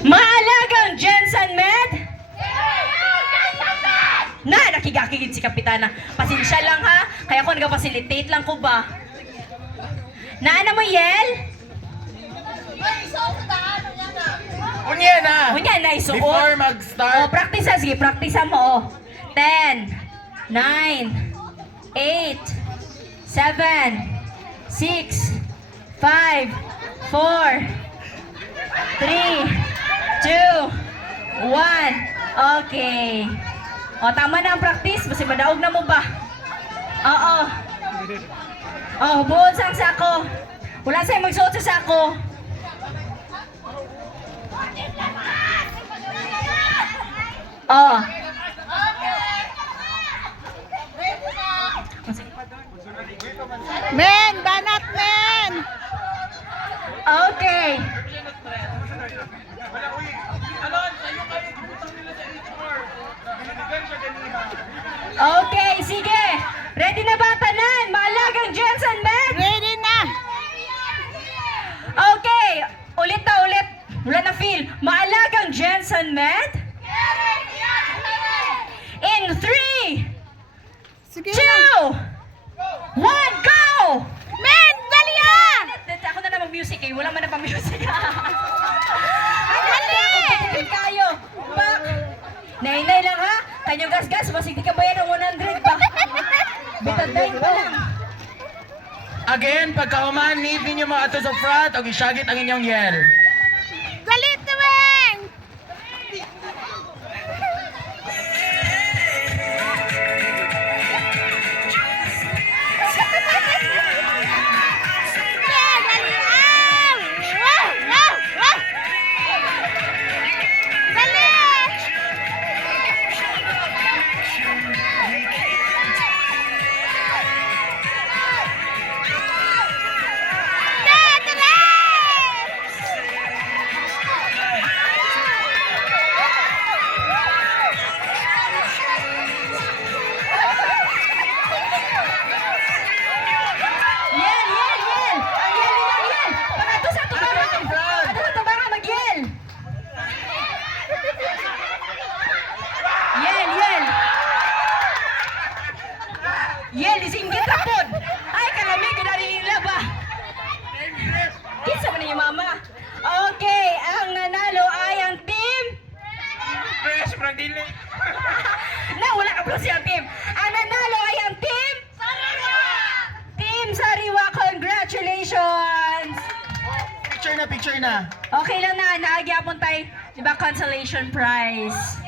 Maalagang Jensen Med? Na, nakigakigid si Kapitana. Pasensya lang ha, kaya ko nag-facilitate lang ko ba? Naana mo, Yel? Unya na! Unya na, isuot. Before mag-start. Practice ha, sige, practice mo, 10, 9, 8, 7, 6, 5, 4, 3, 2, 1. Okay. O, tama na ang practice. Basta madaog na mo ba? Oo. Oh, buod sa sako. Wala sa'yo magsuot sa sako. Oh. Men, banat men! Okay. Okay, sige. Ready na ba tanan? Maalagang Jensen Med? Ready na! Okay, ulit na ulit. Wala na feel. Maalagang Jensen Med? In 3, Sige 2, na! 1, go! Men, dali ha! Ako na na mag-music eh. Wala man na pang-music. Ang Dali! kayo. Back. Nay-nay lang ha. Kanyang gas-gas. Masig di ka bayan ng 100 pa. Bitadayin pa lang. Again, pagkahuman, need ninyo mga ato sa front o isyagit ang inyong yel. Dali, tuwing! Dali, ah! Wow! Wow! Wow! Dali! Yel, yel, yel. Ang yel, yel, yel. Pag-ato sa tubangan. Ato sa tubangan, mag-yel. Yel, yel. Yel, isinggit na pod. Ay, kalamig, ganari nila ba? Kinsa man niyo, mama? Okay, ang nanalo ay ang team. Fresh, parang dili. Na, wala ka plus yung team. Ang nanalo ay ang team. Team Sariwa, congratulations! Picture na, picture na. Okay lang na, naagyapon tayo, di ba, consolation prize.